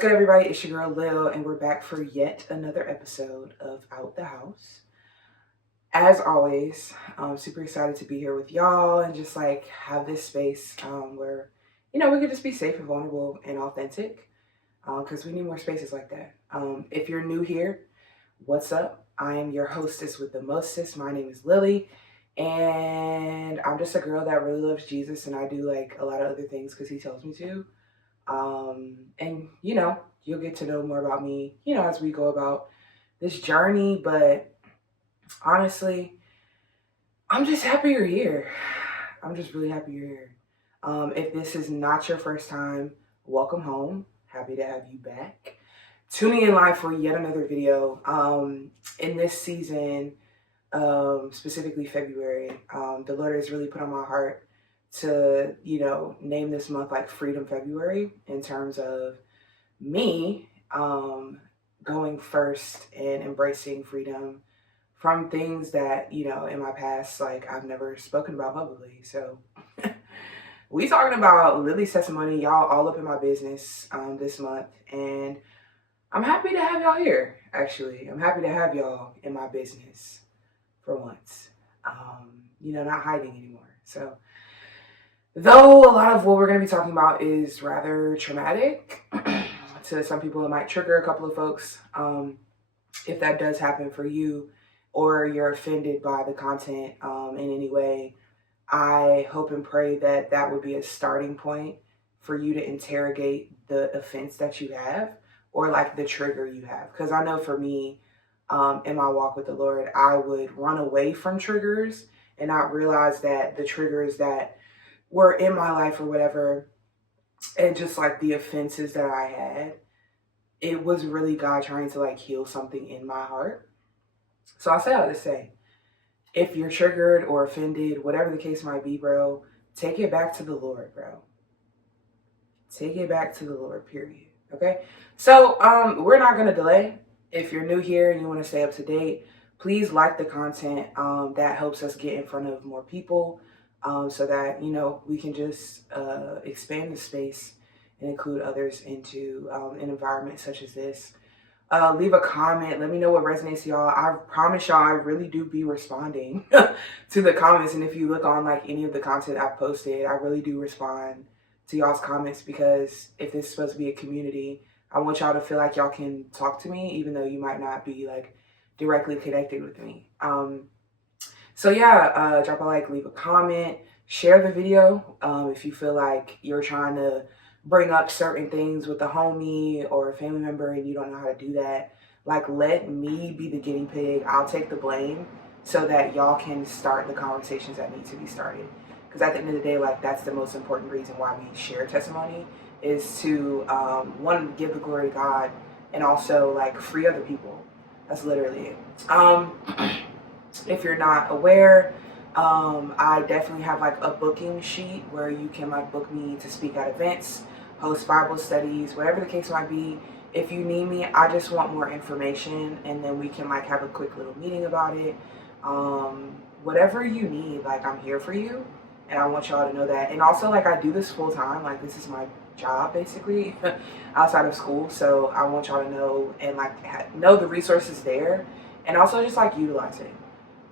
good, everybody? It's your girl Lil, and we're back for yet another episode of Out the House. As always, I'm super excited to be here with y'all and just like have this space where we could just be safe and vulnerable and authentic because we need more spaces like that. If you're new here, what's up? I am your hostess with the mostest. My name is Lilli, and I'm just a girl that really loves Jesus, and I do like a lot of other things because he tells me to. And you'll get to know more about me, as we go about this journey. But honestly, I'm just happy you're here. I'm just really happy you're here. If this is not your first time, welcome home. Happy to have you back. Tuning in live for yet another video. In this season, specifically February, the Lord has really put on my heart to, name this month like Freedom February in terms of me going first and embracing freedom from things that, in my past, like I've never spoken about publicly. So we talking about Lilli's testimony, y'all all up in my business this month. And I'm happy to have y'all here, actually. I'm happy to have y'all in my business for once. Not hiding anymore. So though a lot of what we're going to be talking about is rather traumatic, to some people it might trigger a couple of folks. If that does happen for you or you're offended by the content in any way, I hope and pray that that would be a starting point for you to interrogate the offense that you have or like the trigger you have. Because I know for me, in my walk with the Lord, I would run away from triggers and not realize that the triggers that were in my life or whatever, and just like the offenses that I had, it was really God trying to like heal something in my heart. So I say all to say, if you're triggered or offended, whatever the case might be, bro, take it back to the Lord, bro. Take it back to the Lord, period. Okay? So we're not going to delay. If you're new here and you want to stay up to date, please like the content. That helps us get in front of more people. So that, we can just expand the space and include others into an environment such as this. Leave a comment. Let me know what resonates to y'all. I promise y'all, I really do be responding to the comments. And if you look on like any of the content I've posted, I really do respond to y'all's comments because if this is supposed to be a community, I want y'all to feel like y'all can talk to me, even though you might not be like directly connected with me. So yeah, drop a like, leave a comment, share the video if you feel like you're trying to bring up certain things with a homie or a family member and you don't know how to do that. Like, let me be the guinea pig. I'll take the blame so that y'all can start the conversations that need to be started. Because at the end of the day, like, that's the most important reason why we share testimony is to, one, give the glory to God and also, like, free other people. That's literally it. If you're not aware, I definitely have like a booking sheet where you can like book me to speak at events, host Bible studies, whatever the case might be. If you need me, I just want more information and then we can like have a quick little meeting about it. Whatever you need, like I'm here for you and I want y'all to know that. And also like I do this full time, like this is my job basically outside of school. So I want y'all to know and like know the resources there and also just like utilize it.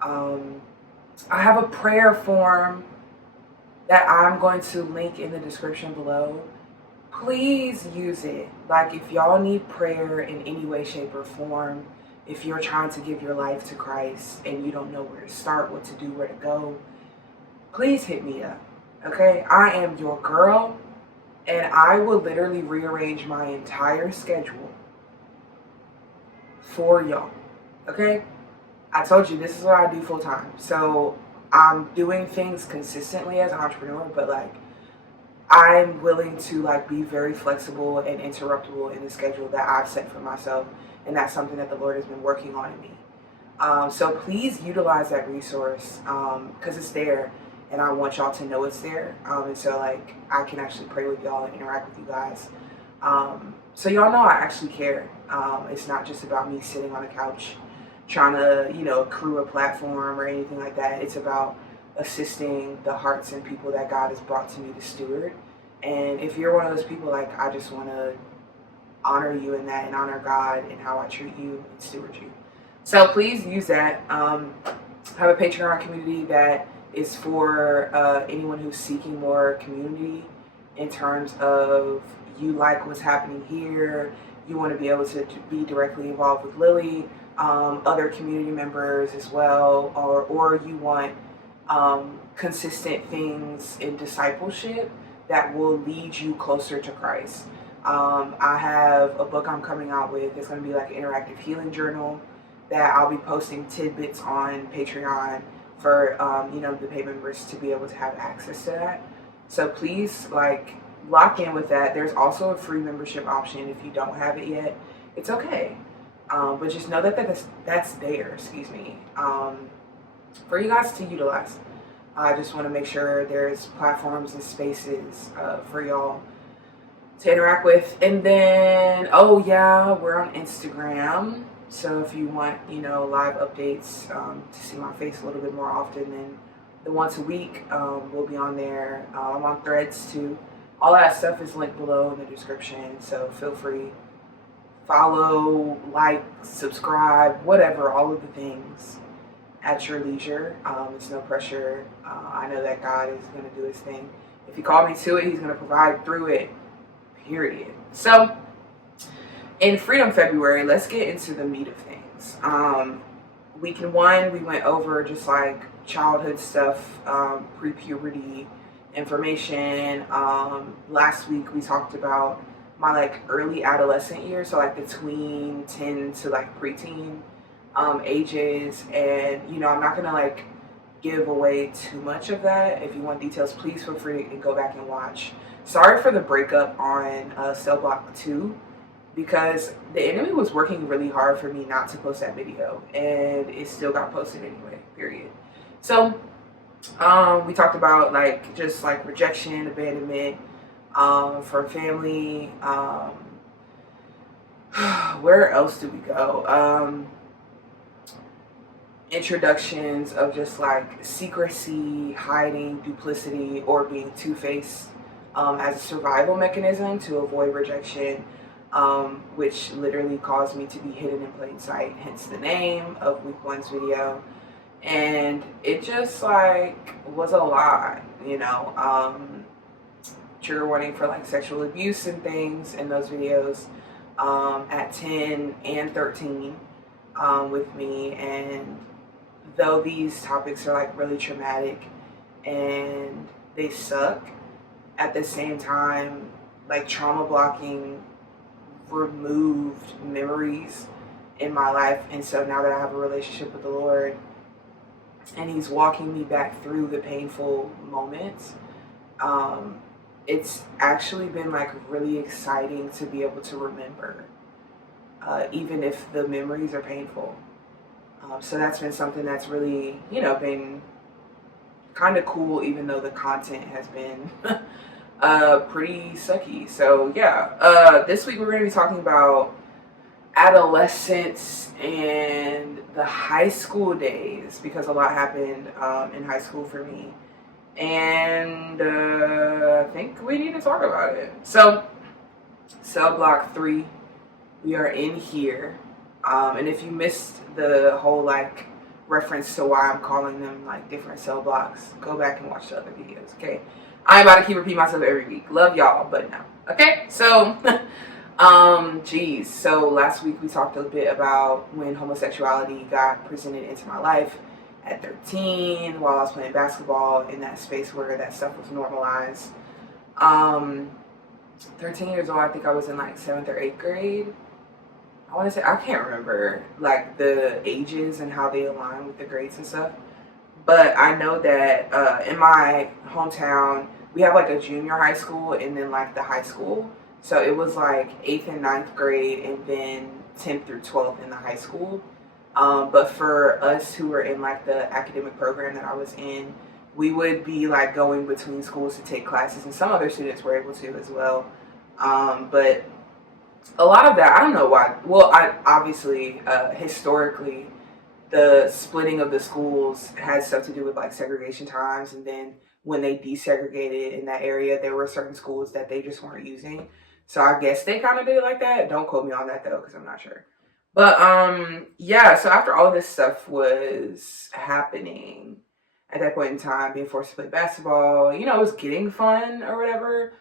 I have a prayer form that I'm going to link in the description below. Please use it. Like if y'all need prayer in any way, shape, or form, if you're trying to give your life to Christ and you don't know where to start, what to do, where to go, please hit me up. Okay? I am your girl and I will literally rearrange my entire schedule for y'all. Okay? I told you this is what I do full time. So I'm doing things consistently as an entrepreneur, but like I'm willing to like be very flexible and interruptible in the schedule that I've set for myself. And that's something that the Lord has been working on in me. So please utilize that resource because it's there and I want y'all to know it's there. And so like I can actually pray with y'all and interact with you guys. So y'all know I actually care. It's not just about me sitting on a couch trying to, accrue a platform or anything like that. It's about assisting the hearts and people that God has brought to me to steward. And if you're one of those people, like, I just want to honor you in that and honor God and how I treat you and steward you. So please use that. I have a Patreon community that is for anyone who's seeking more community in terms of you like what's happening here, you want to be able to be directly involved with Lilli, other community members as well, or you want consistent things in discipleship that will lead you closer to Christ. I have a book I'm coming out with. It's going to be like an interactive healing journal that I'll be posting tidbits on Patreon for the paid members to be able to have access to that. So please lock in with that. There's also a free membership option if you don't have it yet. It's okay, but just know that that's there. Excuse me, for you guys to utilize. I just want to make sure there's platforms and spaces for y'all to interact with. And then, oh yeah, we're on Instagram. So if you want, live updates to see my face a little bit more often than the once a week, we'll be on there. I'm on Threads too. All that stuff is linked below in the description. So feel free, follow, like, subscribe, whatever, all of the things at your leisure. It's no pressure. I know that God is going to do his thing. If he called me to it, he's going to provide through it, period. So in Freedom February, let's get into the meat of things. Week 1, we went over just like childhood stuff, pre-puberty information. Last week we talked about my early adolescent years, so the tween, 10 to preteen ages. And I'm not gonna give away too much of that. If you want details, please feel free to go back and watch. Sorry for the breakup on Cell Block 2, because the enemy was working really hard for me not to post that video, and it still got posted anyway, period. So we talked about just rejection, abandonment from family. Where else do we go? Introductions of just secrecy, hiding, duplicity, or being two-faced as a survival mechanism to avoid rejection, which literally caused me to be hidden in plain sight, hence the name of week 1's video. And it just was a lot, trigger warning for sexual abuse and things in those videos at 10 and 13 with me. And though these topics are really traumatic and they suck, at the same time, trauma blocking removed memories in my life. And so now that I have a relationship with the Lord and he's walking me back through the painful moments, it's actually been really exciting to be able to remember, even if the memories are painful. So that's been something that's really, been kind of cool, even though the content has been pretty sucky. So yeah, this week we're going to be talking about adolescence and the high school days, because a lot happened in high school for me, and I think we need to talk about it. So Cell Block 3, we are in here, and if you missed the whole reference to why I'm calling them different cell blocks, go back and watch the other videos. Okay, I'm about to keep repeating myself every week. Love y'all, but no. Okay, so so last week we talked a bit about when homosexuality got presented into my life at 13 while I was playing basketball in that space where that stuff was normalized. 13 years old, I think I was in 7th or 8th grade. I want to say, I can't remember the ages and how they align with the grades and stuff, but I know that in my hometown we have a junior high school and then the high school. So it was 8th and 9th grade and then 10th through 12th in the high school. But for us who were in the academic program that I was in, we would be going between schools to take classes, and some other students were able to as well. But a lot of that, I don't know why. Well, obviously, historically, the splitting of the schools had stuff to do with segregation times, and then when they desegregated in that area, there were certain schools that they just weren't using. So I guess they kind of did it like that. Don't quote me on that though, because I'm not sure. But yeah, so after all this stuff was happening at that point in time, being forced to play basketball, you know, it was getting fun or whatever,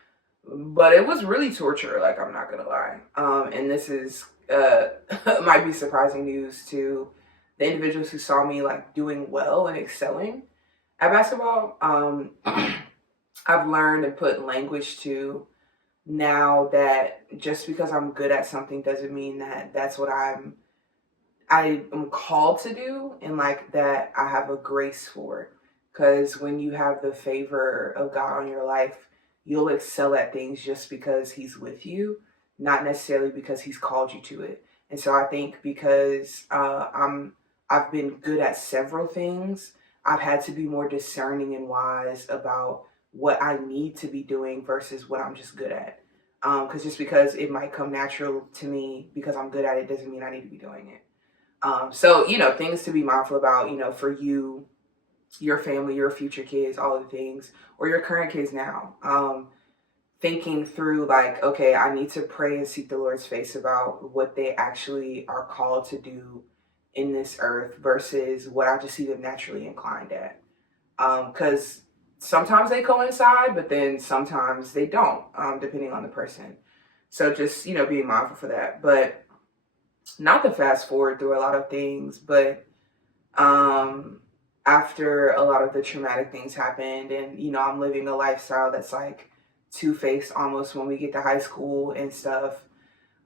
but it was really torture, like I'm not gonna lie. And this is might be surprising news to the individuals who saw me like doing well and excelling at basketball. I've learned and put language to now that just because I'm good at something doesn't mean that that's what I am called to do, and like that I have a grace for. Because when you have the favor of God on your life, you'll excel at things just because He's with you, not necessarily because He's called you to it. And so I think because I've been good at several things, I've had to be more discerning and wise about what I need to be doing versus what I'm just good at. Because just because it might come natural to me because I'm good at it doesn't mean I need to be doing it. So, you know, things to be mindful about, you know, for you, your family, your future kids, all of the things, or your current kids now. Thinking through like, okay, I need to pray and seek the Lord's face about what they actually are called to do in this earth versus what I just see them naturally inclined at. Because sometimes they coincide, but then sometimes they don't, depending on the person. So just, you know, being mindful for that. But not to fast forward through a lot of things, but after a lot of the traumatic things happened, and you know, I'm living a lifestyle that's like two-faced almost when we get to high school and stuff.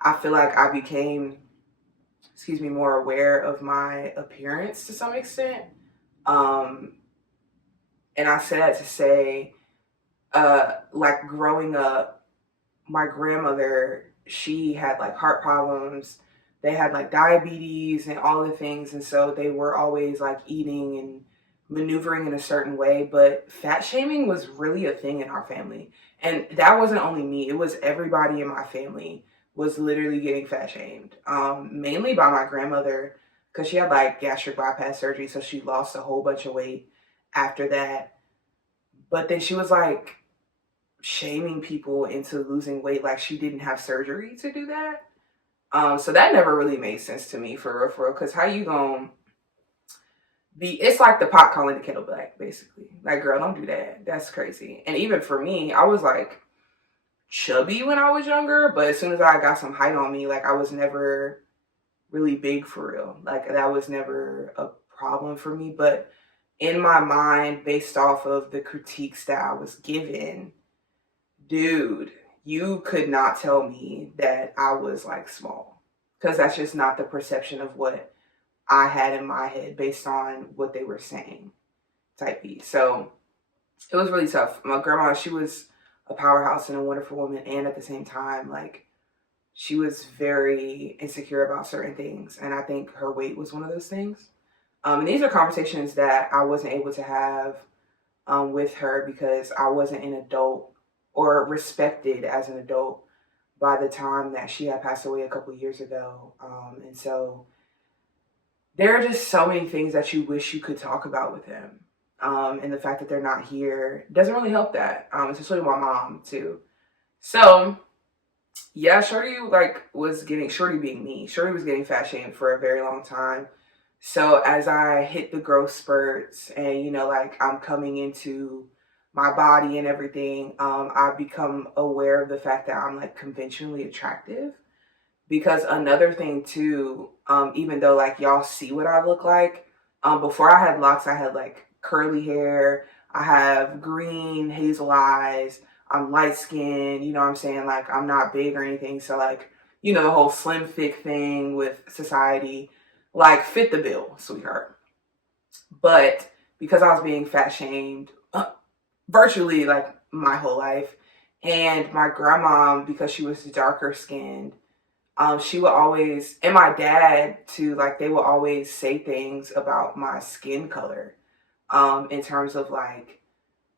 I feel like I became, more aware of my appearance to some extent. Um, and I said that to say, like growing up, my grandmother, she had like heart problems. They had like diabetes and all the things. And so they were always like eating and maneuvering in a certain way. But fat shaming was really a thing in our family. And that wasn't only me, it was everybody in my family was literally getting fat shamed. Mainly by my grandmother, because she had like gastric bypass surgery. So she lost a whole bunch of weight after that. But then she was like shaming people into losing weight like she didn't have surgery to do that. So that never really made sense to me for real, because how you gonna be, it's like the pot calling the kettle black, basically. Like, girl, don't do that. That's crazy. And even for me, I was like chubby when I was younger, but as soon as I got some height on me, like I was never really big for real. Like that was never a problem for me. But in my mind, based off of the critiques that I was given, dude, you could not tell me that I was like small, because that's just not the perception of what I had in my head based on what they were saying, type B. So it was really tough. My grandma, she was a powerhouse and a wonderful woman, and at the same time, like she was very insecure about certain things, and I think her weight was one of those things. And these are conversations that I wasn't able to have with her because I wasn't an adult or respected as an adult by the time that she had passed away a couple years ago. And so there are just so many things that you wish you could talk about with them. And the fact that they're not here doesn't really help that, especially my mom too. So yeah, Shorty being me. Shorty was getting fat shamed for a very long time. So as I hit the growth spurts and, you know, like I'm coming into my body and everything, I've become aware of the fact that I'm like conventionally attractive. Because another thing too, even though like y'all see what I look like, before I had locks, I had like curly hair. I have green hazel eyes. I'm light skinned, you know what I'm saying? Like I'm not big or anything. So like, you know, the whole slim thick thing with society, like fit the bill, sweetheart. But because I was being fat shamed virtually like my whole life, and my grandma, because she was darker skinned, she would always, and my dad too, like they would always say things about my skin color, in terms of like,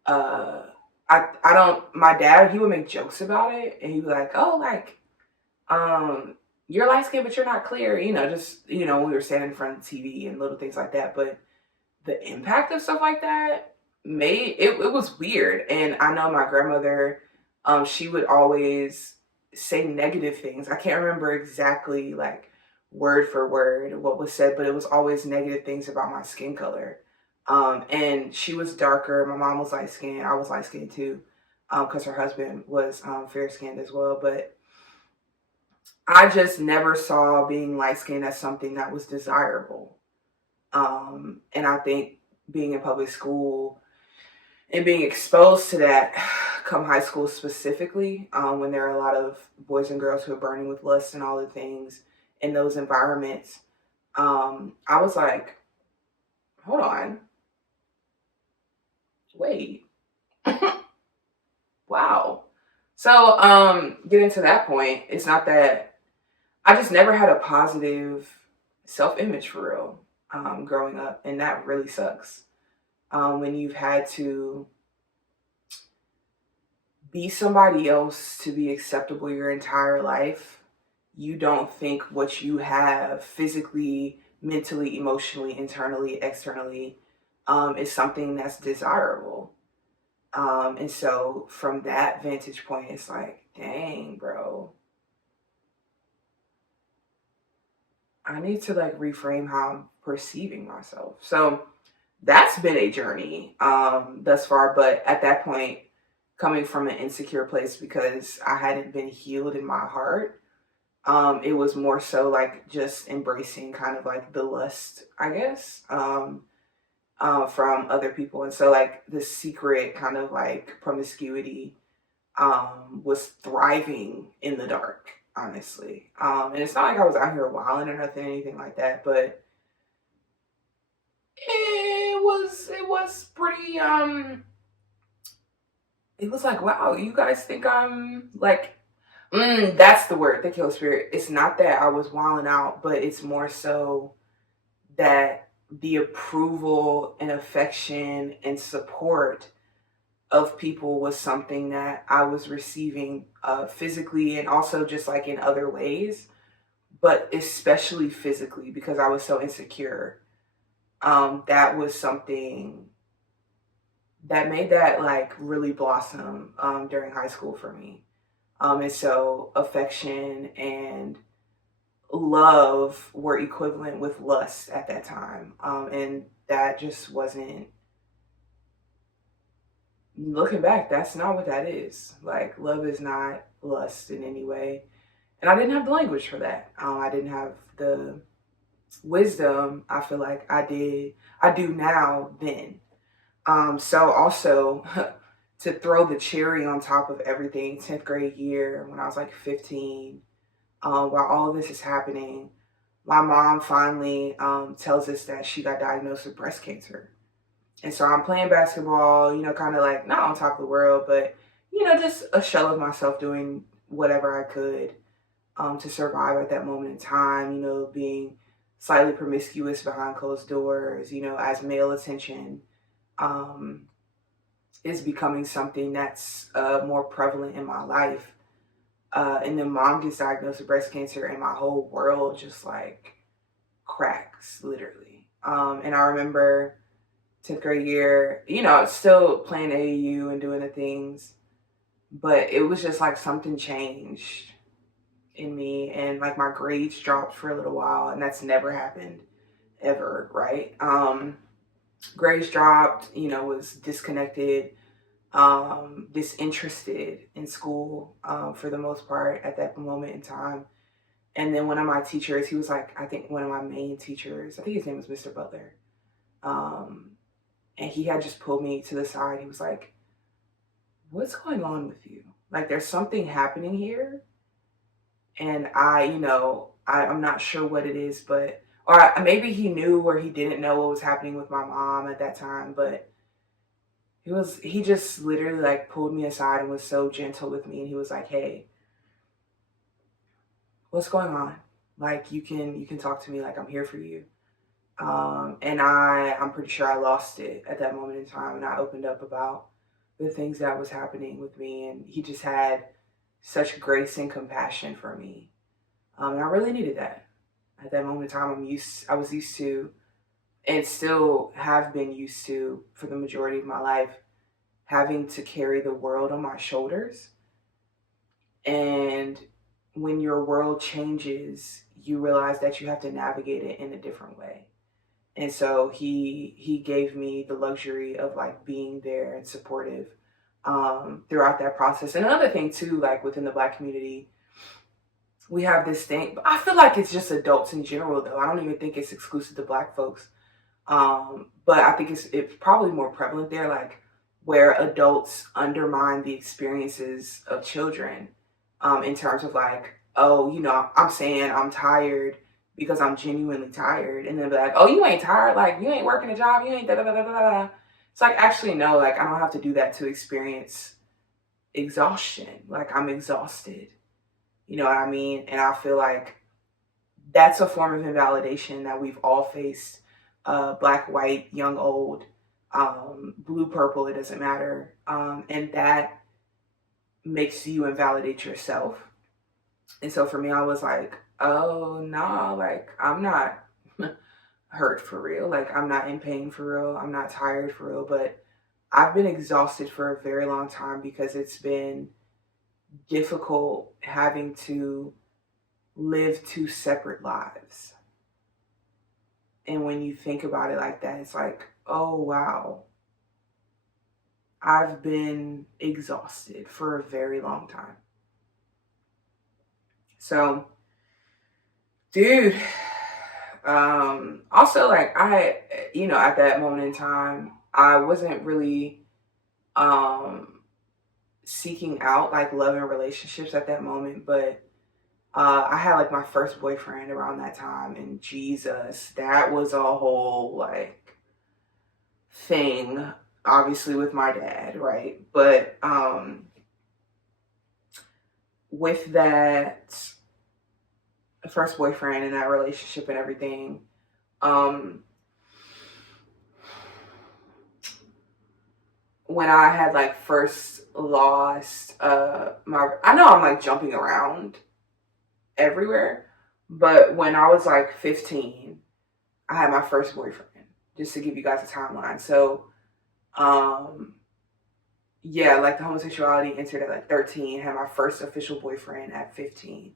I don't, my dad, he would make jokes about it, and he'd be like, oh, like, you're light skinned, but you're not clear, you know, just, you know, when we were standing in front of the TV and little things like that. But the impact of stuff like that it was weird. And I know my grandmother, she would always say negative things. I can't remember exactly like word for word what was said, but it was always negative things about my skin color. And she was darker. My mom was light skinned. I was light skinned too, because her husband was fair skinned as well. But I just never saw being light skinned as something that was desirable. And I think being in public school and being exposed to that come high school specifically, when there are a lot of boys and girls who are burning with lust and all the things in those environments, I was like, hold on, wait, wow. So getting to that point, it's not that I just never had a positive self-image for real, growing up, and that really sucks. When you've had to be somebody else to be acceptable your entire life, you don't think what you have physically, mentally, emotionally, internally, externally, is something that's desirable. And so from that vantage point, it's like, dang, bro, I need to like reframe how I'm perceiving myself. So that's been a journey thus far. But at that point, coming from an insecure place because I hadn't been healed in my heart, it was more so like just embracing kind of like the lust, I guess, from other people. And so like the secret kind of like promiscuity was thriving in the dark, honestly. And it's not like I was out here wilding or nothing, anything like that, but it was pretty it was like, wow, you guys think I'm like, that's the word, thank you, Holy Spirit. It's not that I was wilding out, but it's more so that the approval and affection and support of people was something that I was receiving physically and also just like in other ways, but especially physically because I was so insecure. That was something that made that like really blossom during high school for me. And so affection and love were equivalent with lust at that time. And that just wasn't, looking back, that's not what that is. Like, love is not lust in any way. And I didn't have the language for that. I didn't have the wisdom, I feel like I do now then. So also to throw the cherry on top of everything, 10th grade year when I was like 15, while all of this is happening, my mom finally tells us that she got diagnosed with breast cancer. And so I'm playing basketball, kind of like not on top of the world, but, just a shell of myself doing whatever I could to survive at that moment in time, being slightly promiscuous behind closed doors, as male attention um, is becoming something that's more prevalent in my life. And then mom gets diagnosed with breast cancer, and my whole world just like cracks, literally. And I remember 10th grade year, still playing AAU and doing the things, but it was just like something changed in me, and like my grades dropped for a little while, and that's never happened ever, right? Grades dropped, was disconnected, disinterested in school for the most part at that moment in time. And then one of my teachers, he was like, I think one of my main teachers, I think his name was Mr. Butler. And he had just pulled me to the side. He was like, what's going on with you? Like, there's something happening here. And I'm not sure what it is, but, or maybe he knew or he didn't know what was happening with my mom at that time, but he just literally like pulled me aside and was so gentle with me. And he was like, hey, what's going on? Like, you can talk to me, like I'm here for you. And I'm pretty sure I lost it at that moment in time. And I opened up about the things that was happening with me. And he just had such grace and compassion for me. And I really needed that at that moment in time. I was used to, and still have been used to for the majority of my life, having to carry the world on my shoulders. And when your world changes, you realize that you have to navigate it in a different way. And so he gave me the luxury of like being there and supportive throughout that process. And another thing too, like within the Black community, we have this thing. I feel like it's just adults in general, though. I don't even think it's exclusive to Black folks. But I think it's probably more prevalent there, like where adults undermine the experiences of children, in terms of like, oh, you know, I'm saying I'm tired because I'm genuinely tired, and then be like, oh, you ain't tired, like you ain't working a job, you ain't da da da da da da. It's like, actually no, like I don't have to do that to experience exhaustion. Like I'm exhausted, you know what I mean? And I feel like that's a form of invalidation that we've all faced, Black, white, young, old, blue, purple, it doesn't matter. And that makes you invalidate yourself. And so for me, I was like, oh, nah, like I'm not hurt for real. Like I'm not in pain for real. I'm not tired for real. But I've been exhausted for a very long time because it's been difficult having to live two separate lives. And when you think about it like that, it's like, oh, wow, I've been exhausted for a very long time. So, dude, also, like, you know, at that moment in time, I wasn't really seeking out like love and relationships at that moment, but I had like my first boyfriend around that time, and Jesus, that was a whole like thing, obviously with my dad, right? But with that first boyfriend and that relationship and everything, when I had like first lost I know I'm like jumping around everywhere, but when I was like 15, I had my first boyfriend, just to give you guys a timeline. So um yeah, like the homosexuality entered at like 13, had my first official boyfriend at 15,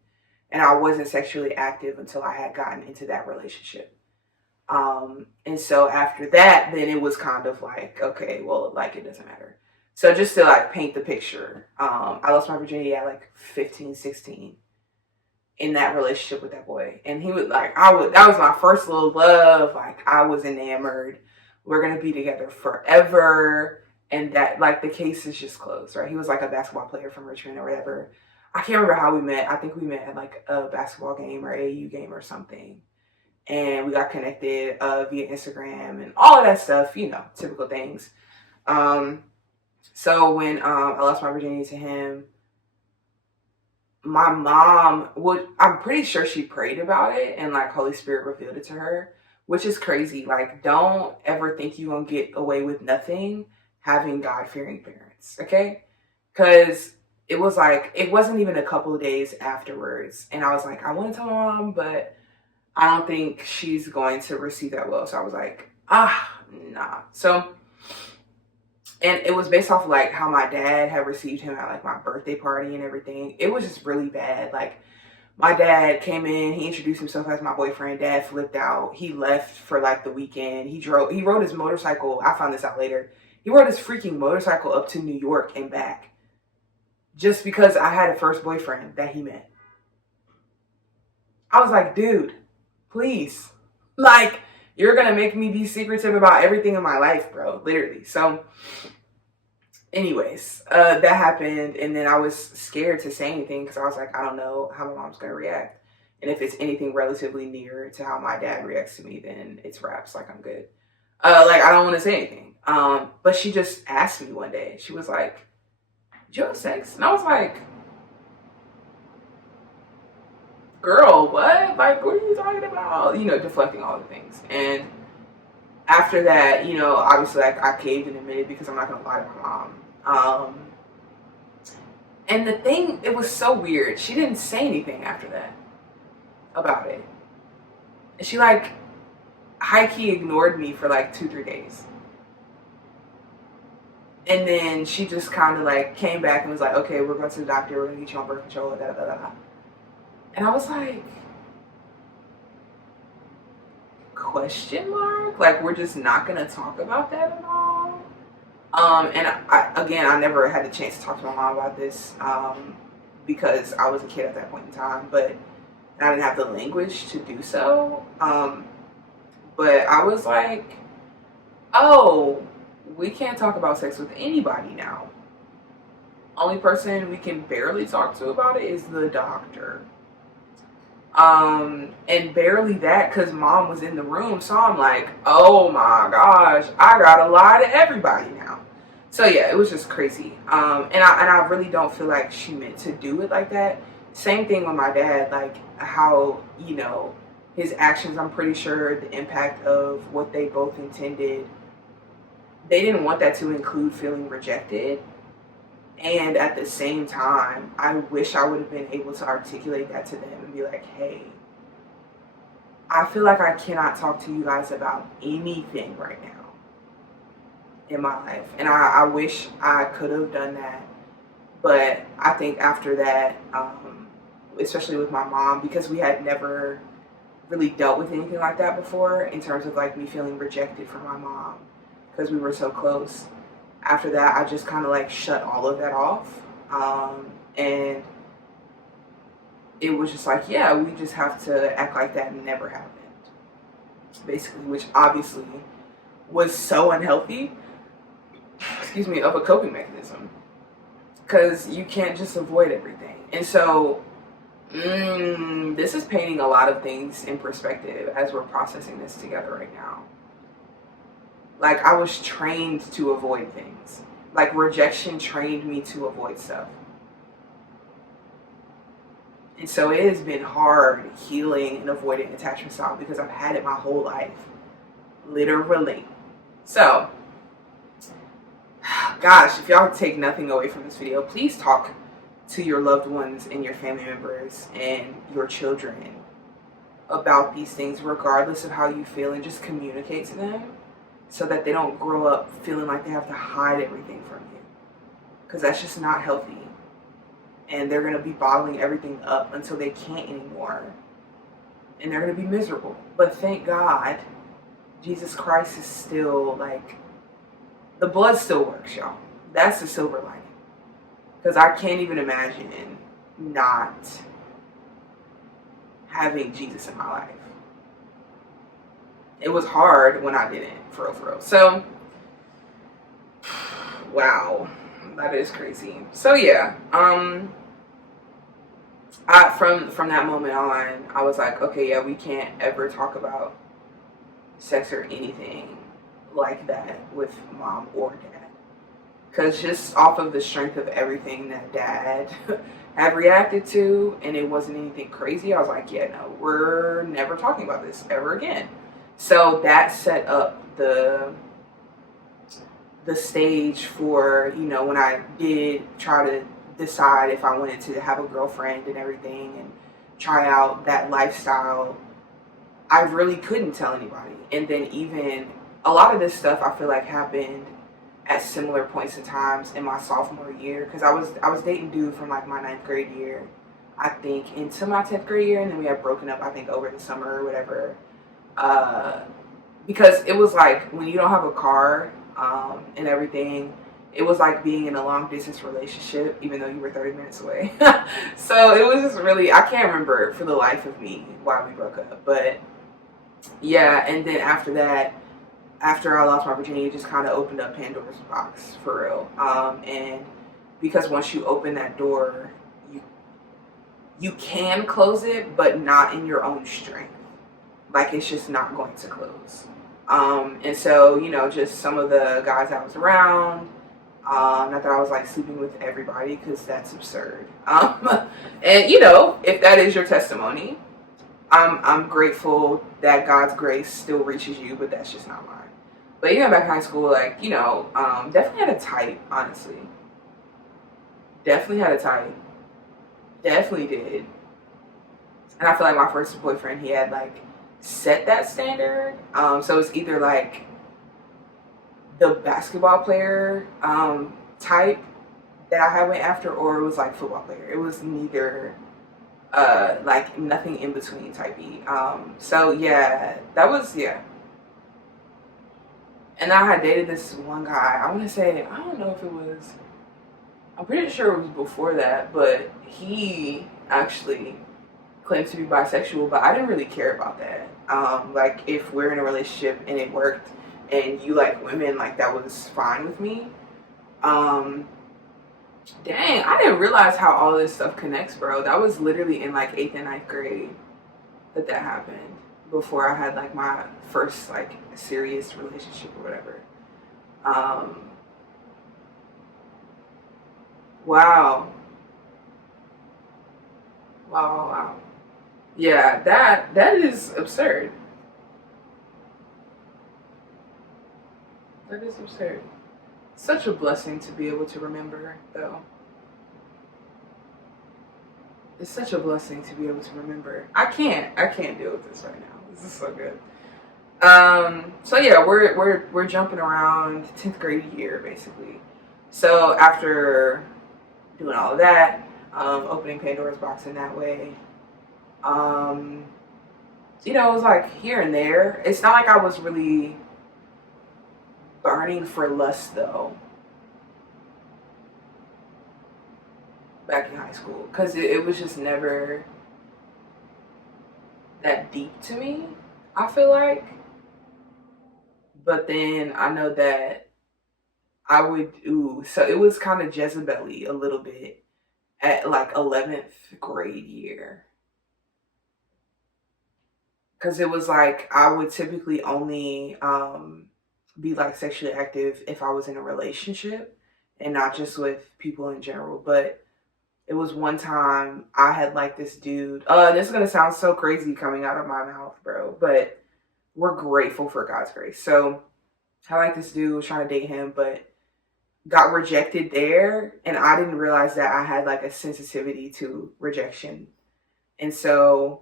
and I wasn't sexually active until I had gotten into that relationship. And so after that, then it was kind of like, okay, well, like it doesn't matter. So just to like paint the picture, I lost my virginity at like 15, 16 in that relationship with that boy. And he was like, that was my first little love. Like I was enamored. We're going to be together forever. And that like the case is just closed, right? He was like a basketball player from Richmond or whatever. I can't remember how we met. I think we met at like a basketball game or AAU game or something. And we got connected via Instagram and all of that stuff, you know, typical things. So when I lost my virginity to him, my mom I'm pretty sure she prayed about it and like Holy Spirit revealed it to her, which is crazy. Like, don't ever think you're gonna get away with nothing having God-fearing parents, okay? Because it was like, it wasn't even a couple of days afterwards. And I was like, I want to tell my mom, but I don't think she's going to receive that well. So I was like, nah. So, and it was based off of like how my dad had received him at like my birthday party and everything. It was just really bad. Like my dad came in, he introduced himself as my boyfriend. Dad flipped out. He left for like the weekend. He rode his motorcycle. I found this out later. He rode his freaking motorcycle up to New York and back just because I had a first boyfriend that he met. I was like, dude, please. Like, you're going to make me be secretive about everything in my life, bro. Literally. So, anyways, that happened. And then I was scared to say anything because I was like, I don't know how my mom's going to react. And if it's anything relatively near to how my dad reacts to me, then it's wraps. Like, I'm good. Like, I don't want to say anything. But she just asked me one day. She was like, did you have sex? And I was like, girl, what? Like, what are you talking about? You know, deflecting all the things. And after that, you know, obviously, like, I caved and admitted because I'm not going to lie to my mom. And the thing, it was so weird. She didn't say anything after that about it. And she, like, high-key ignored me for, like, 2-3 days. And then she just kind of like came back and was like, okay, we're going to the doctor, we're gonna get you on birth control, da da da da. And I was like, question mark? Like, we're just not gonna talk about that at all? And I never had the chance to talk to my mom about this because I was a kid at that point in time, but I didn't have the language to do so. But I was like, oh, we can't talk about sex with anybody now. Only person we can barely talk to about it is the doctor. And barely that because mom was in the room. So I'm like, oh my gosh, I gotta lie to everybody now. So yeah, it was just crazy. And I really don't feel like she meant to do it like that. Same thing with my dad, like how, you know, his actions, I'm pretty sure the impact of what they both intended, they didn't want that to include feeling rejected. And at the same time, I wish I would have been able to articulate that to them and be like, hey, I feel like I cannot talk to you guys about anything right now in my life. And I wish I could have done that. But I think after that, especially with my mom, because we had never really dealt with anything like that before in terms of like me feeling rejected from my mom because we were so close. After that, I just kind of like shut all of that off. And it was just like, yeah, we just have to act like that never happened. Basically, which obviously was so unhealthy, excuse me, of a coping mechanism. Because you can't just avoid everything. And so, this is painting a lot of things in perspective as we're processing this together right now. Like, I was trained to avoid things. Like, rejection trained me to avoid stuff. And so it has been hard healing and avoiding attachment style because I've had it my whole life. Literally. So, gosh, if y'all take nothing away from this video, please talk to your loved ones and your family members and your children about these things, regardless of how you feel, and just communicate to them so that they don't grow up feeling like they have to hide everything from you. Because that's just not healthy. And they're going to be bottling everything up until they can't anymore. And they're going to be miserable. But thank God, Jesus Christ is still like, the blood still works, y'all. That's the silver lining. Because I can't even imagine not having Jesus in my life. It was hard when I didn't, for real, for real. So, wow, that is crazy. So yeah, from that moment on, I was like, okay, yeah, we can't ever talk about sex or anything like that with mom or dad. Because just off of the strength of everything that dad had reacted to, and it wasn't anything crazy, I was like, yeah, no, we're never talking about this ever again. So that set up the stage for, you know, when I did try to decide if I wanted to have a girlfriend and everything and try out that lifestyle, I really couldn't tell anybody. And then even a lot of this stuff I feel like happened at similar points in times in my sophomore year, because I was dating dude from like my 9th grade year, I think, into my 10th grade year, and then we had broken up, I think, over the summer or whatever. Because it was like when you don't have a car and everything, it was like being in a long distance relationship even though you were 30 minutes away. So it was just really, I can't remember for the life of me why we broke up. But yeah, and then after that, after I lost my virginity, it just kind of opened up Pandora's box, for real. And because once you open that door, you can close it, but not in your own strength. Like, it's just not going to close. And so, you know, just some of the guys I was around, not that I was like sleeping with everybody, because that's absurd. And you know, if that is your testimony, I'm grateful that God's grace still reaches you, but that's just not mine. But even back in high school, like, you know, definitely had a type, honestly. Definitely had a type. Definitely did. And I feel like my first boyfriend, he had like set that standard. So it's either like the basketball player type that I had went after, or it was like football player. It was neither, like nothing in between type E. So yeah, that was, yeah. And I had dated this one guy. I want to say, I don't know if it was, I'm pretty sure it was before that, but he actually claimed to be bisexual, but I didn't really care about that. Like if we're in a relationship and it worked and you like women, like that was fine with me. Dang, I didn't realize how all this stuff connects, bro. That was literally in like 8th and ninth grade that happened, before I had like my first like serious relationship or whatever. Um, wow. Wow. Yeah, that is absurd. That is absurd. Such a blessing to be able to remember, though. It's such a blessing to be able to remember. I can't deal with this right now. This is so good. So yeah, we're jumping around 10th grade year basically. So after doing all of that, opening Pandora's box in that way, um, it was like here and there. It's not like I was really burning for lust though back in high school, because it was just never that deep to me, I feel like. But then I know that I would, so it was kind of Jezebel-y a little bit at like 11th grade year. Because it was like I would typically only be like sexually active if I was in a relationship and not just with people in general. But it was one time I had like this dude. This is gonna sound so crazy coming out of my mouth, bro, but we're grateful for God's grace. So I like this dude, was trying to date him, but got rejected there, and I didn't realize that I had like a sensitivity to rejection. And so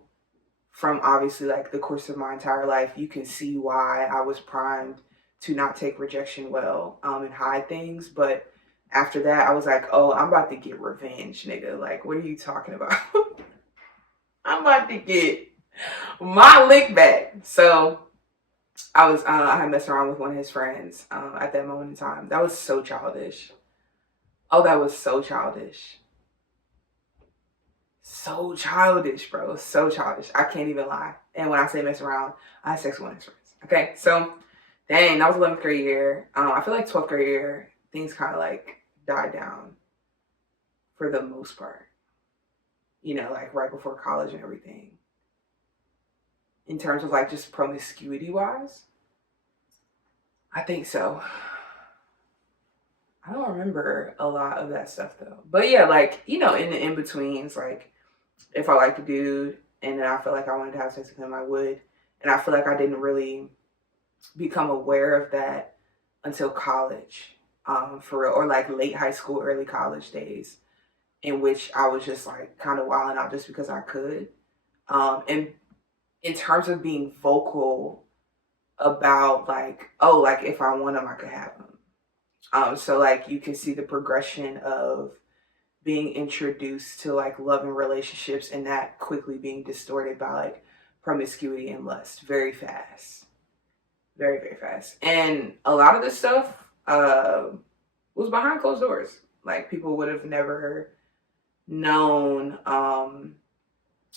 from obviously like the course of my entire life, you can see why I was primed to not take rejection well, and hide things. But after that, I was like, oh, I'm about to get revenge, nigga. Like, what are you talking about? I'm about to get my lick back. So I had messed around with one of his friends at that moment in time. That was so childish. Oh, that was so childish. So childish, bro. So childish. I can't even lie. And when I say mess around, I had sex with one of his friends. Okay, so dang, that was 11th grade year. I feel like 12th grade year, things kind of like died down for the most part. Like right before college and everything. In terms of like just promiscuity wise, I think so. I don't remember a lot of that stuff though. But yeah, like, in the in-betweens, like if I liked a dude and then I felt like I wanted to have sex with him, I would. And I feel like I didn't really become aware of that until college, for real, or like late high school, early college days, in which I was just like kind of wilding out just because I could. And in terms of being vocal about like, oh, like if I want them, I could have them. So like you can see the progression of being introduced to like love and relationships, and that quickly being distorted by like promiscuity and lust very fast. Very, very fast. And a lot of this stuff was behind closed doors. Like people would have never known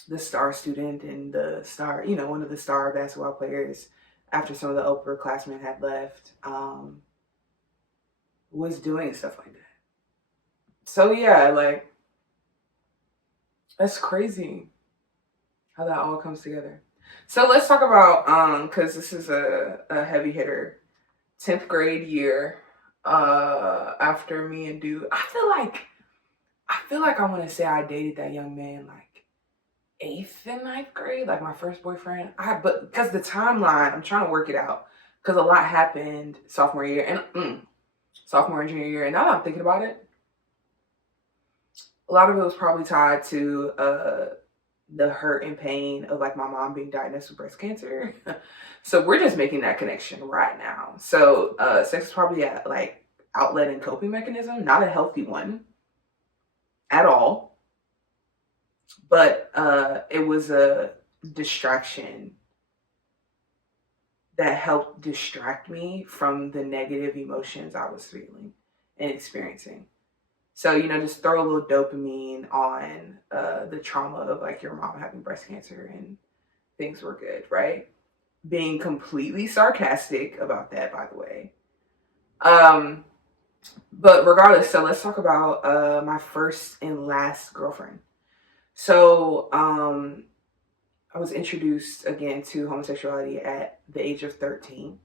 the star student and the star, one of the star basketball players after some of the upperclassmen had left, was doing stuff like that. So yeah, like that's crazy how that all comes together. So let's talk about because this is a heavy hitter. 10th grade year, after me and dude, I feel like I want to say I dated that young man like 8th and ninth grade, like my first boyfriend. But because the timeline, I'm trying to work it out because a lot happened sophomore year and sophomore and junior year. And now that I'm thinking about it, a lot of it was probably tied to the hurt and pain of like my mom being diagnosed with breast cancer. So we're just making that connection right now. So sex is probably a like outlet and coping mechanism, not a healthy one at all, but it was a distraction that helped distract me from the negative emotions I was feeling and experiencing. So, you know, just throw a little dopamine on the trauma of like your mom having breast cancer and things were good, right? Being completely sarcastic about that, by the way. Um, but regardless, so let's talk about my first and last girlfriend. So, I was introduced again to homosexuality at the age of 13.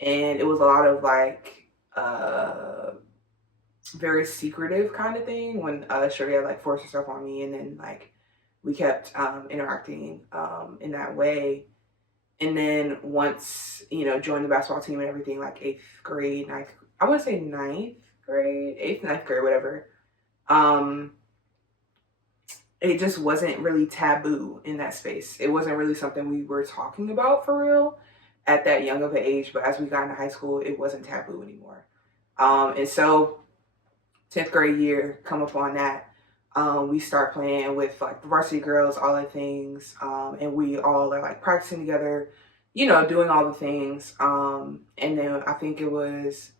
And it was a lot of like very secretive kind of thing when Shorty had like forced herself on me, and then like we kept interacting in that way. And then once, you know, joined the basketball team and everything, like eighth grade, ninth, I want to say ninth grade, eighth, ninth grade, whatever. Um, it just wasn't really taboo in that space. It wasn't really something we were talking about for real at that young of an age. But as we got into high school, it wasn't taboo anymore. And so 10th grade year, come upon that, we start playing with like the varsity girls, all the things, and we all are like practicing together, you know, doing all the things. And then I think it was,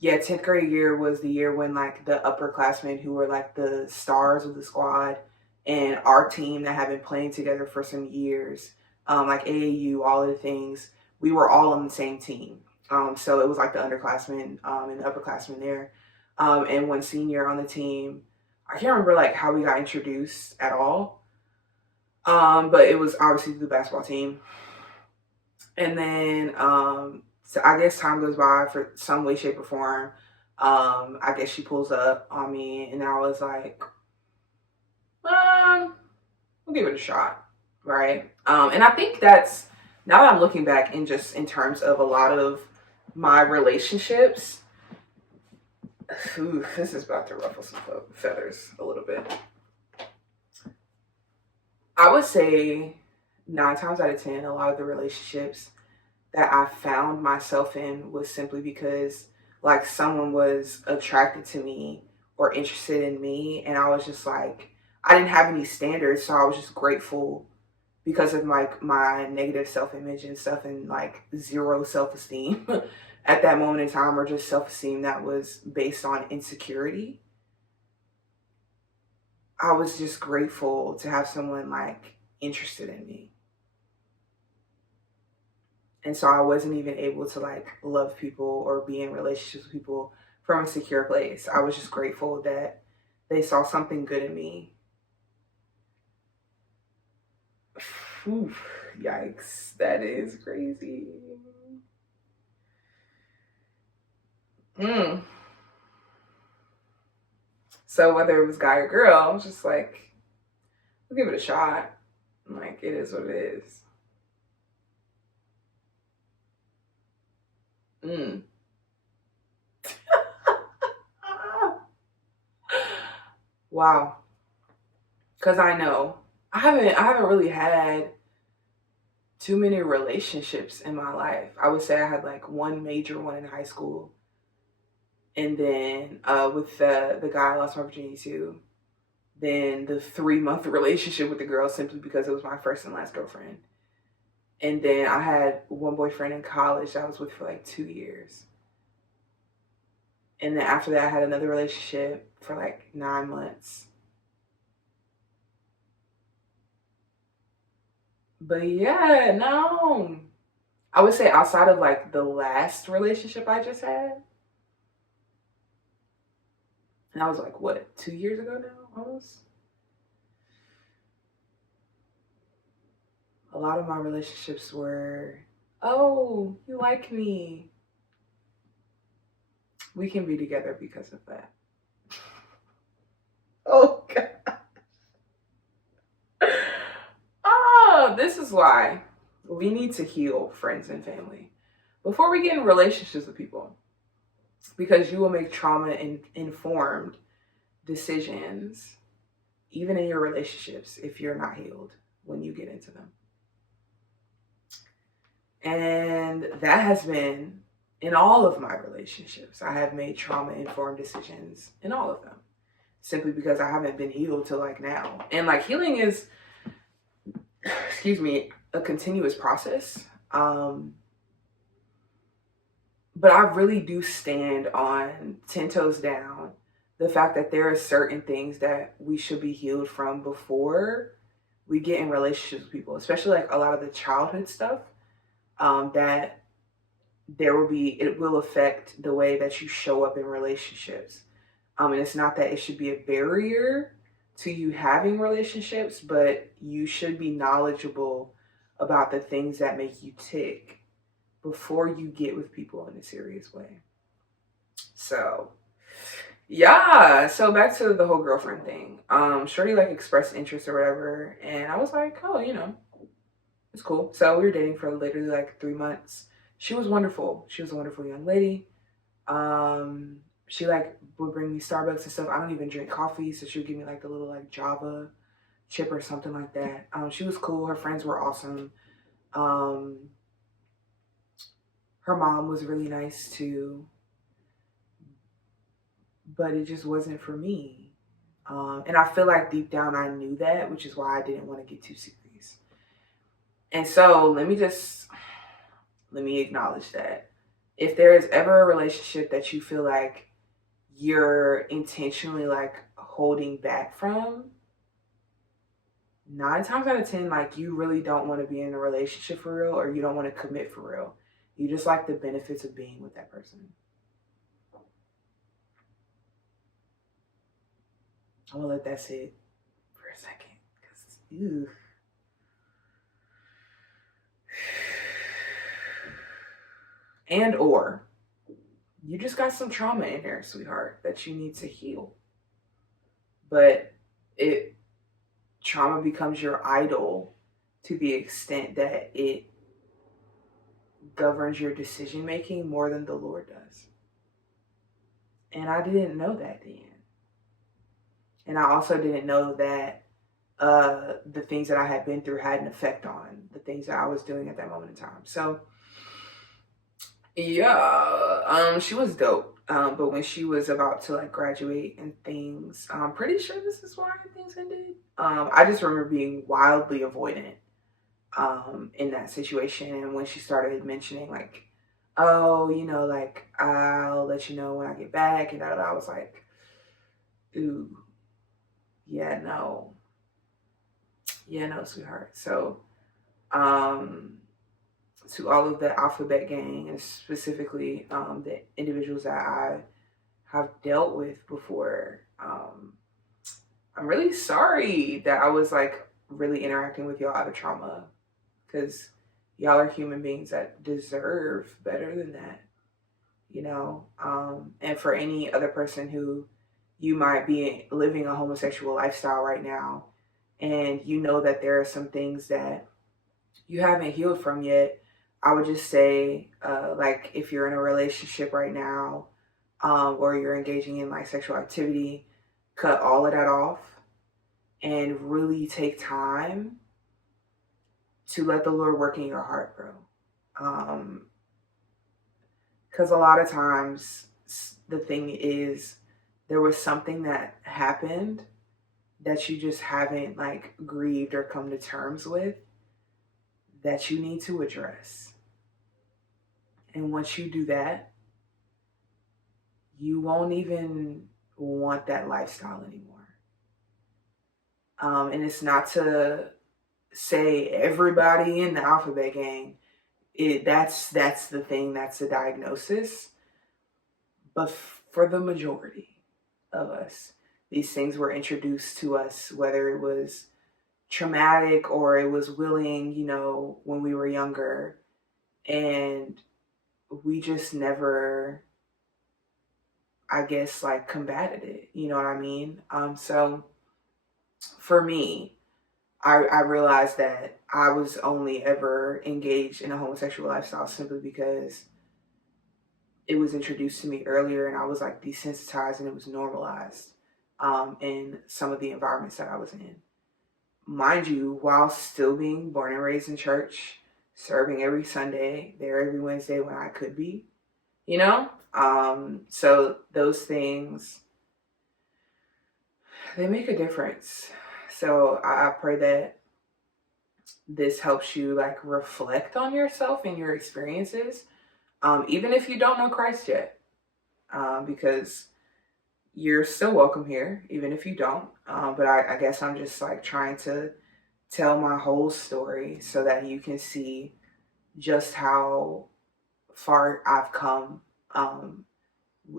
yeah, 10th grade year was the year when like the upperclassmen who were like the stars of the squad and our team that had been playing together for some years, like AAU, all of the things, we were all on the same team. So it was like the underclassmen and the upperclassmen there. And one senior on the team, I can't remember like how we got introduced at all. But it was obviously the basketball team. And then so I guess time goes by for some way, shape, or form. I guess she pulls up on me, and I was like, we'll give it a shot, right? And I think that's, now that I'm looking back in just in terms of a lot of my relationships, ooh, this is about to ruffle some feathers a little bit. I would say 9 times out of 10, a lot of the relationships that I found myself in was simply because like someone was attracted to me or interested in me, and I was just like, I didn't have any standards, so I was just grateful because of my negative self-image and stuff, and like zero self-esteem at that moment in time, or just self-esteem that was based on insecurity. I was just grateful to have someone like interested in me. And so I wasn't even able to like love people or be in relationships with people from a secure place. I was just grateful that they saw something good in me. Whew, yikes, that is crazy. So whether it was guy or girl, I was just like, we'll give it a shot. Like, it is what it is. Wow. Because I know I haven't really had too many relationships in my life. I would say I had like one major one in high school, and then with the guy I lost my virginity to, then the 3 month relationship with the girl simply because it was my first and last girlfriend. And then I had one boyfriend in college that I was with for like 2 years. And then after that, I had another relationship for like 9 months. But yeah, no. I would say outside of like the last relationship I just had, and I was like, what, 2 years ago now, almost? A lot of my relationships were, oh, you like me. We can be together because of that. Oh, God. Oh, this is why we need to heal friends and family before we get in relationships with people, because you will make trauma informed decisions even in your relationships, if you're not healed when you get into them. And that has been in all of my relationships. I have made trauma-informed decisions in all of them, simply because I haven't been healed till like now. And like healing is, excuse me, a continuous process. But I really do stand on 10 toes down the fact that there are certain things that we should be healed from before we get in relationships with people, especially like a lot of the childhood stuff, that it will affect the way that you show up in relationships. And it's not that it should be a barrier to you having relationships, but you should be knowledgeable about the things that make you tick before you get with people in a serious way. So yeah, so back to the whole girlfriend thing. Shorty like expressed interest or whatever, and I was like, oh, it's cool. So we were dating for literally like 3 months. She was wonderful. She was a wonderful young lady. She like would bring me Starbucks and stuff. I don't even drink coffee, so she would give me like a little like Java chip or something like that. She was cool. Her friends were awesome. Her mom was really nice too, but it just wasn't for me. And I feel like deep down I knew that, which is why I didn't want to get too serious. And so let me acknowledge that if there is ever a relationship that you feel like you're intentionally like holding back from, 9 times out of 10, like you really don't want to be in a relationship for real, or you don't want to commit for real. You just like the benefits of being with that person. I'm gonna let that sit for a second, because and or you just got some trauma in there, sweetheart, that you need to heal. But trauma becomes your idol to the extent that it governs your decision making more than the Lord does. And I didn't know that then. And I also didn't know that the things that I had been through had an effect on the things that I was doing at that moment in time. So yeah, she was dope. But when she was about to like graduate and things, I'm pretty sure this is why things ended. I just remember being wildly avoidant in that situation. And when she started mentioning like, oh, like I'll let you know when I get back, and I was like, ooh, yeah, no, sweetheart. So, to all of the alphabet gang, and specifically the individuals that I have dealt with before, I'm really sorry that I was like really interacting with y'all out of trauma, because y'all are human beings that deserve better than that, and for any other person who you might be living a homosexual lifestyle right now, and that there are some things that you haven't healed from yet, I would just say, like, if you're in a relationship right now, or you're engaging in like sexual activity, cut all of that off and really take time to let the Lord work in your heart, bro. Because a lot of times the thing is, there was something that happened that you just haven't like grieved or come to terms with, that you need to address. And once you do that, you won't even want that lifestyle anymore. And it's not to say everybody in the alphabet gang, that's the thing, that's the diagnosis. But for the majority of us, these things were introduced to us, whether it was traumatic or it was willing, when we were younger, and we just never, I guess, like combated it, you know what I mean? So for me, I realized that I was only ever engaged in a homosexual lifestyle simply because it was introduced to me earlier, and I was like desensitized and it was normalized. in some of the environments that I was in. Mind you, while still being born and raised in church, serving every Sunday, there every Wednesday when I could be, you know? So those things, they make a difference. So I pray that this helps you like reflect on yourself and your experiences, even if you don't know Christ yet, because you're still welcome here, even if you don't. But I guess I'm just like trying to tell my whole story so that you can see just how far I've come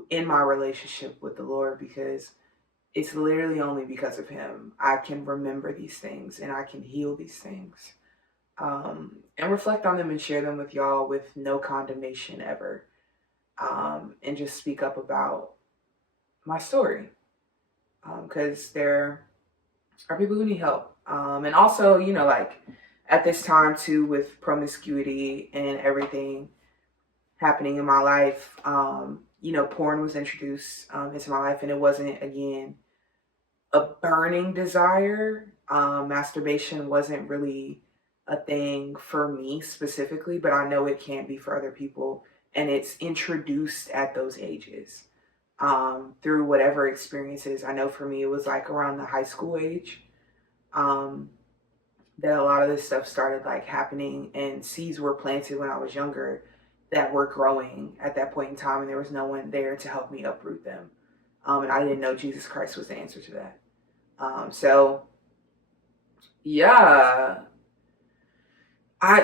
in my relationship with the Lord, because it's literally only because of Him I can remember these things and I can heal these things, and reflect on them and share them with y'all with no condemnation ever, and just speak up about my story, because there are people who need help, and also, you know, like at this time too, with promiscuity and everything happening in my life, you know, porn was introduced into my life, and it wasn't, again, a burning desire. Masturbation wasn't really a thing for me specifically, but I know it can be for other people, and it's introduced at those ages, through whatever experiences. I know for me it was like around the high school age, that a lot of this stuff started like happening, and seeds were planted when I was younger that were growing at that point in time, and there was no one there to help me uproot them, and I didn't know Jesus Christ was the answer to that. So yeah,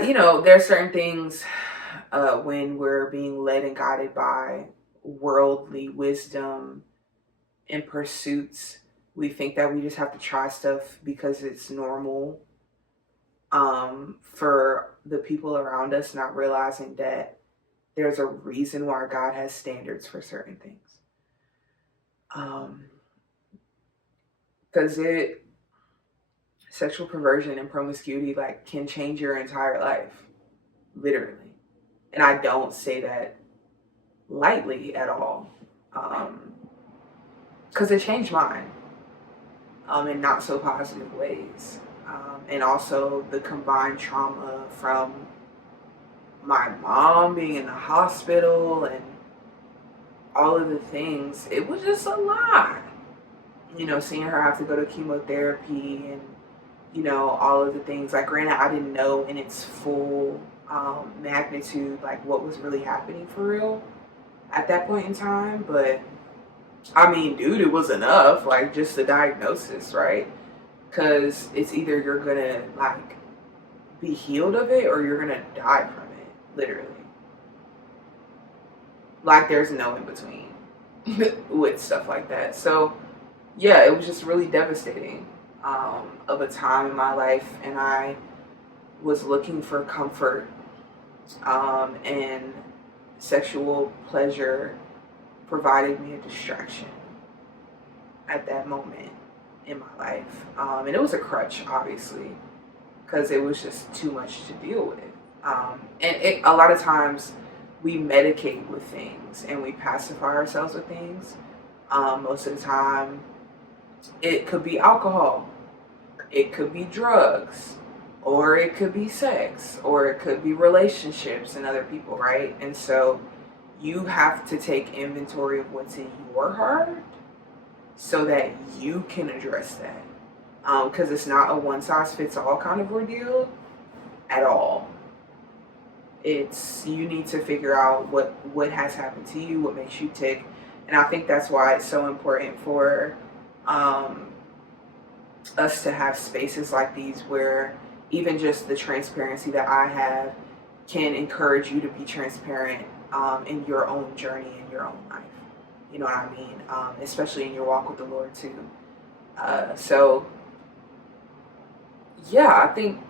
you know, there are certain things, when we're being led and guided by worldly wisdom and pursuits, we think that we just have to try stuff because it's normal, for the people around us, not realizing that there's a reason why God has standards for certain things. Because sexual perversion and promiscuity like can change your entire life, literally. And I don't say that lightly at all, because it changed mine, in not so positive ways, and also the combined trauma from my mom being in the hospital and all of the things. It was just a lot, you know, seeing her have to go to chemotherapy and, you know, all of the things. Like, granted, I didn't know in its full magnitude, like what was really happening for real at that point in time. But I mean, dude, it was enough, like just the diagnosis, right? Because it's either you're gonna like be healed of it or you're gonna die from it, literally. Like, there's no in between with stuff like that. So yeah, it was just really devastating, of a time in my life, and I was looking for comfort, and sexual pleasure provided me a distraction at that moment in my life, and it was a crutch, obviously, because it was just too much to deal with, and a lot of times we medicate with things and we pacify ourselves with things. Most of the time it could be alcohol, it could be drugs, or it could be sex, or it could be relationships and other people, right? And so you have to take inventory of what's in your heart so that you can address that, because it's not a one size fits all kind of ordeal at all. It's, you need to figure out what has happened to you, what makes you tick. And I think that's why it's so important for us to have spaces like these, where even just the transparency that I have can encourage you to be transparent, in your own journey, in your own life. You know what I mean? Especially in your walk with the Lord too. So yeah, I think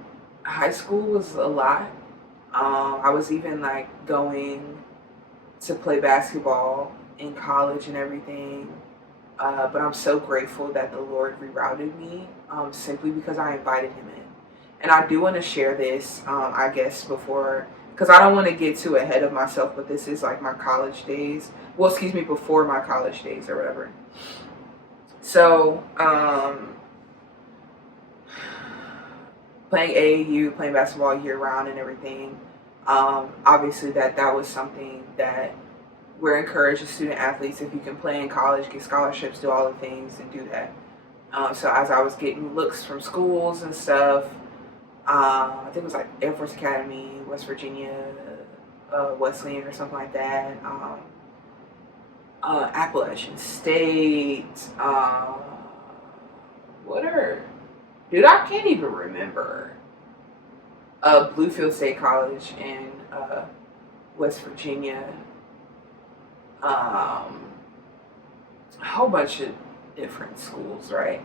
high school was a lot. I was even like going to play basketball in college and everything. But I'm so grateful that the Lord rerouted me, simply because I invited Him in. And I do want to share this, I guess, before, because I don't want to get too ahead of myself, but this is like my college days. Well, excuse me, before my college days or whatever. So, playing AAU, playing basketball year round and everything, obviously that was something that we're encouraged as student athletes. If you can play in college, get scholarships, do all the things, and do that. So as I was getting looks from schools and stuff, I think it was like Air Force Academy, West Virginia, Wesleyan or something like that. Appalachian State. Dude, I can't even remember. Bluefield State College in West Virginia. A whole bunch of different schools, right?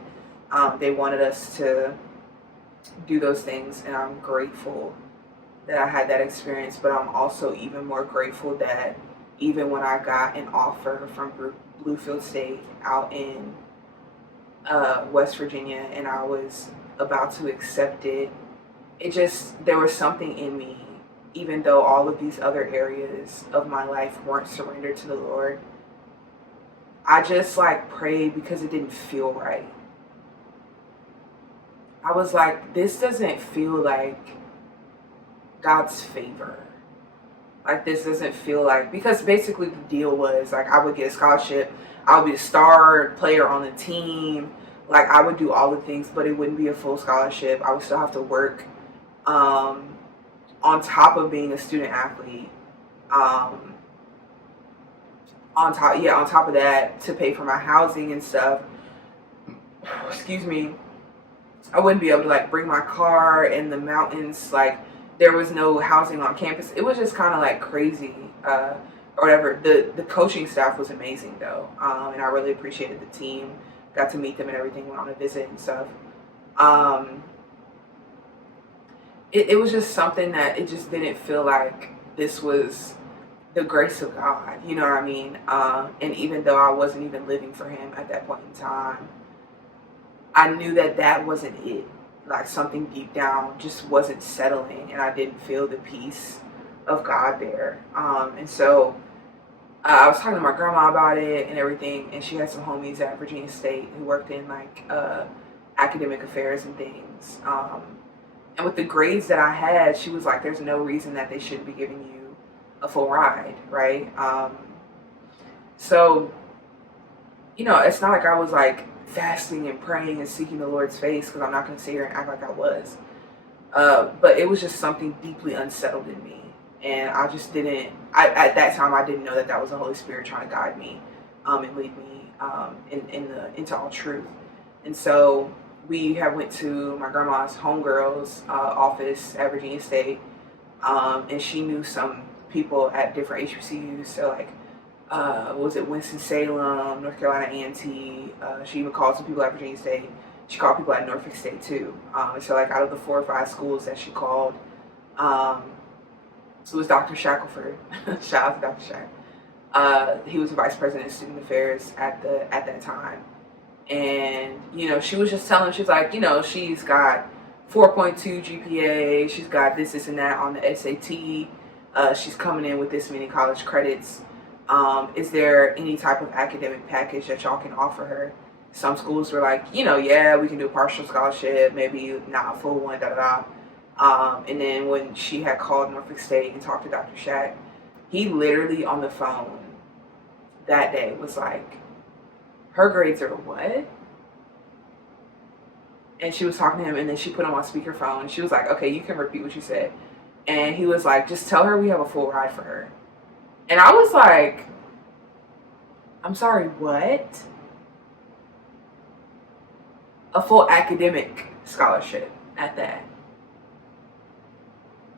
They wanted us to do those things, and I'm grateful that I had that experience, but I'm also even more grateful that even when I got an offer from Bluefield State out in West Virginia and I was about to accept it, there was something in me, even though all of these other areas of my life weren't surrendered to the Lord. I just like prayed because it didn't feel right. I was like, this doesn't feel like God's favor. Like, this doesn't feel like, because basically the deal was like I would get a scholarship, I would be a star player on the team, like I would do all the things, but it wouldn't be a full scholarship. I would still have to work on top of being a student athlete. On top of that, to pay for my housing and stuff. Excuse me. I wouldn't be able to like bring my car in the mountains. Like, there was no housing on campus. It was just kind of like crazy, or whatever. The coaching staff was amazing though, and I really appreciated the team. Got to meet them and everything. Went on a visit and stuff. It was just something that it just didn't feel like this was the grace of God. You know what I mean? And even though I wasn't even living for Him at that point in time, I knew that wasn't it. Like, something deep down just wasn't settling, and I didn't feel the peace of God there. And so I was talking to my grandma about it and everything, and she had some homies at Virginia State who worked in like academic affairs and things. And with the grades that I had, she was like, there's no reason that they shouldn't be giving you a full ride, right? So, you know, it's not like I was like fasting and praying and seeking the Lord's face, because I'm not going to sit here and act like I was. But it was just something deeply unsettled in me. And I just didn't, at that time, I didn't know that was the Holy Spirit trying to guide me and lead me into all truth. And so we went to my grandma's homegirl's office at Virginia State, and she knew some people at different HBCUs. So like, was it Winston-Salem, North Carolina A&T? She even called some people at Virginia State. She called people at Norfolk State too. So like, out of the 4 or 5 schools that she called, it was Dr. Shackelford. Shout out to Dr. Shack. He was the vice president of student affairs at that time. And, you know, she was just telling, she's like, you know, she's got 4.2 GPA. She's got this and that on the SAT. She's coming in with this many college credits. Is there any type of academic package that y'all can offer her? Some schools were like, you know, yeah, we can do a partial scholarship, maybe not a full one, and then when she had called Norfolk State and talked to Dr. Shack, he literally on the phone that day was like, her grades are what? And she was talking to him, and then she put him on speakerphone, and she was like, okay, you can repeat what you said. And he was like, just tell her we have a full ride for her. And I was like, I'm sorry, what? A full academic scholarship at that.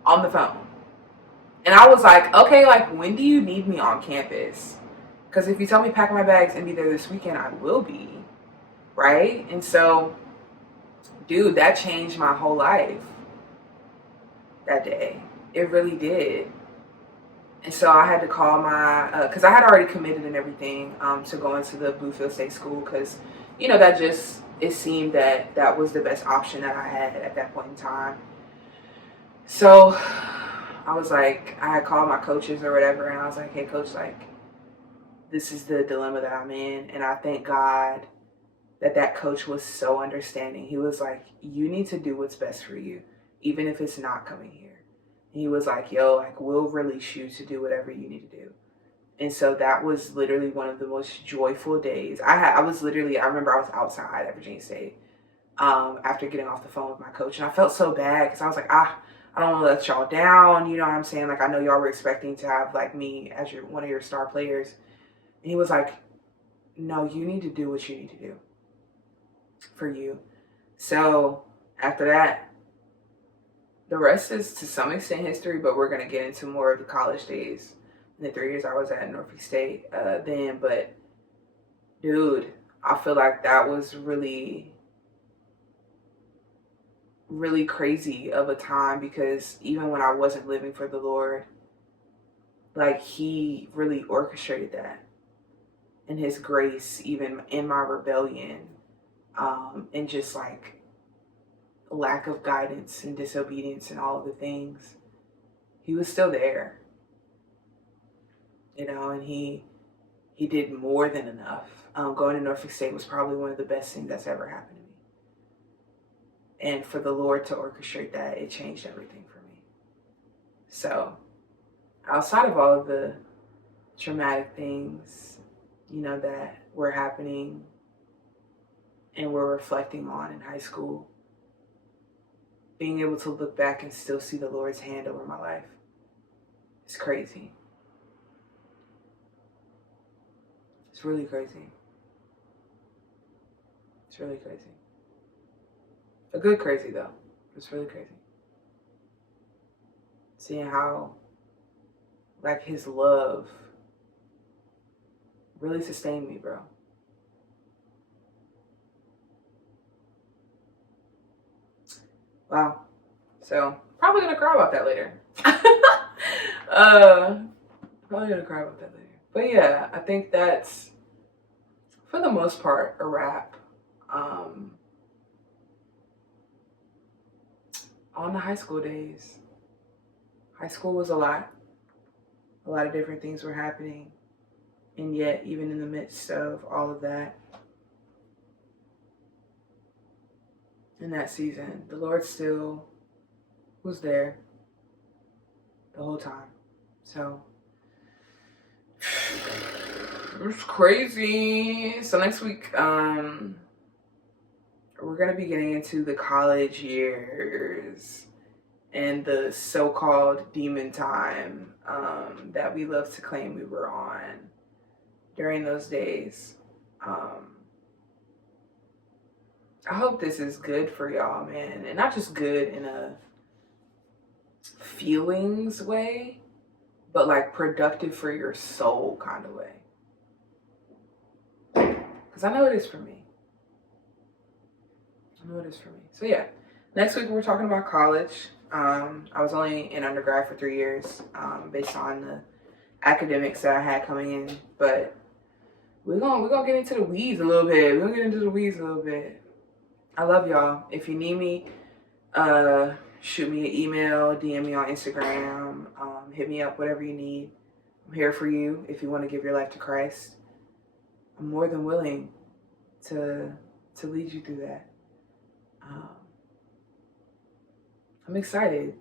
On the phone. And I was like, okay, like, when do you need me on campus? Because if you tell me pack my bags and be there this weekend, I will be. Right? And so, dude, that changed my whole life that day. It really did. And so I had to call my, because I had already committed and everything to go into the Bluefield State School, because, you know, it seemed that was the best option that I had at that point in time. So I was like, I had called my coaches or whatever, and I was like, hey, coach, like, this is the dilemma that I'm in. And I thank God that coach was so understanding. He was like, you need to do what's best for you, even if it's not coming here. And he was like, yo, like, we'll release you to do whatever you need to do. And so that was literally one of the most joyful days. I remember I was outside at Virginia State after getting off the phone with my coach. And I felt so bad because I was like, I don't want to let y'all down. You know what I'm saying? Like, I know y'all were expecting to have like me as one of your star players. And he was like, no, you need to do what you need to do for you. So after that, the rest is to some extent history, but we're going to get into more of the college days in the 3 years I was at Norfolk State then. But dude, I feel like that was really, really crazy of a time, because even when I wasn't living for the Lord, like, he really orchestrated that in his grace, even in my rebellion, and just like lack of guidance and disobedience and all of the things. He was still there, you know, and he did more than enough. Going to Norfolk State was probably one of the best things that's ever happened to me. And for the Lord to orchestrate that, it changed everything for me. So outside of all of the traumatic things, you know, that were happening and we're reflecting on in high school, being able to look back and still see the Lord's hand over my life is crazy. It's really crazy. It's really crazy. A good crazy, though. It's really crazy. Seeing how, like, his love really sustained me, bro. Wow. So, probably gonna cry about that later. Probably gonna cry about that later. But yeah, I think that's, for the most part, a wrap on the high school days. High school was a lot. A lot of different things were happening. And yet, even in the midst of all of that, in that season, the Lord still was there the whole time. So, it's crazy. So next week, we're going to be getting into the college years and the so-called demon time that we love to claim we were on during those days. I hope this is good for y'all, man. And not just good in a feelings way, but like productive for your soul kind of way. Because I know it is for me. So yeah, next week we're talking about college. I was only in undergrad for 3 years based on the academics that I had coming in. But we're gonna get into the weeds a little bit. I love y'all. If you need me, shoot me an email, DM me on Instagram, hit me up, whatever you need. I'm here for you if you want to give your life to Christ. I'm more than willing to lead you through that. I'm excited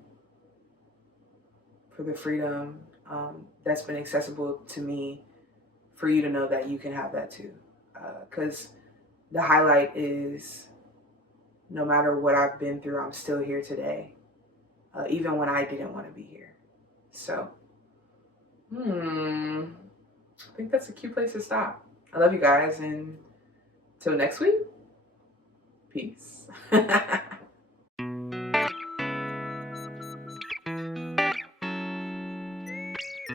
for the freedom that's been accessible to me, for you to know that you can have that too. Because the highlight is, no matter what I've been through, I'm still here today, even when I didn't want to be here. So, I think that's a cute place to stop. I love you guys, and till next week, peace.